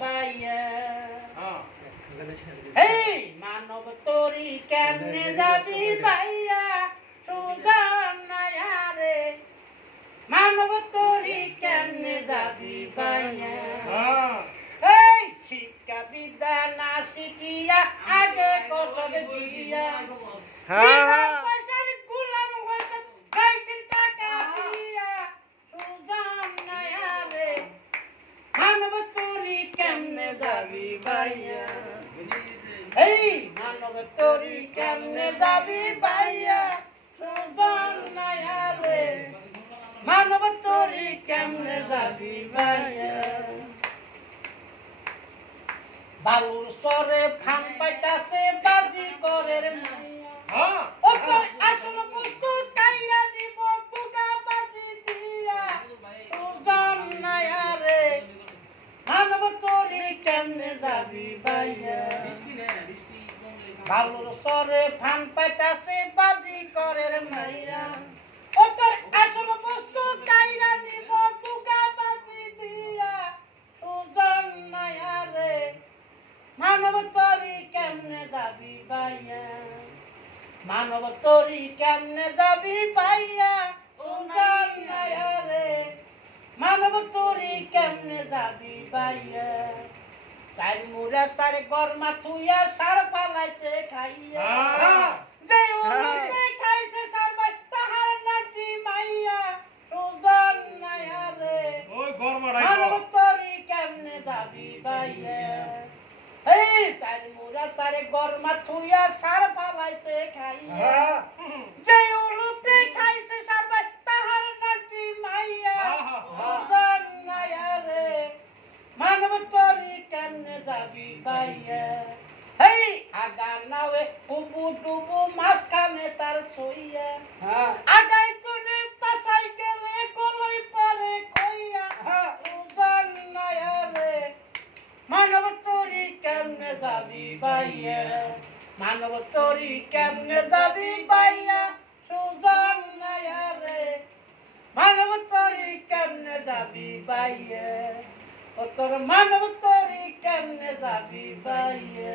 ভাইয়া এই মানব তোরি কেমনে যাবি ভাইয়া সুজন রে মানব তোরি কেমনে যাবি ভাইয়া এই শিক্ষা বিদ্যা না শিখিয়া আগে কসর দিয়া পয়সার গুলাম হইতে ভাইটির টাকা দিয়া সুজন রে মানব তোরি কেমনে যাবি ভাইয়া এই মানব তোরি কেমনে যাবি ভাইয়া সুজন রে মানব তোরি কেমনে যাবি ভাইয়া বালুর সরে ফান পাইতাছে বাজি করের মাইয়া ও তোর আসল বস্তু চাইয়া দিব তুগা বাজি দিয়া সুজন রে মানব তোরি কেমনে যাবি ভাইয়া বালুর সরে ফান পাইতাছে বাজি করের মাইয়া ও তোর আসল বস্তু চাইয়া দিব তুগা বাজি দিয়া সুজন রে মানব তোরি কেমনে যাবি ভাইয়া মানব তোরি কেমনে যাবি ভাইয়া সুজন রে মানব তোরি কেমনে যাবি ভাইয়া চার মুড়া চার গরমা থুইয়া সার পালাইছে খাইয়া যে উলুতে খাইছে সার ভাই তাহার নাটি মাইয়া সুজন রে ওই গরমাড়াই মানব তোরি কেমনে যাবি ভাইয়া এই চার মুড়া চার গরমা থুইয়া সার পালাইছে খাইয়া যে উলুতে খাইছে সার ভাই তাহার নাটি মাইয়া সুজন রে মানব তোরি কেমনে যাবি ভাইয়া এই আগা নাওয়ে উবু ডুবু মাঝখানে তার সইয়া আগাই তুলে পাছাই গেলে কলই পরে কইয়া সুজন রে মানব তোরি কেমনে যাবি ভাইয়া মানব তোরি কেমনে যাবি ভাইয়া সুজন রে মানব তোরি কেমনে যাবি ভাইয়া ও তোর মানব তোরি কেমনে যাবি ভাইয়া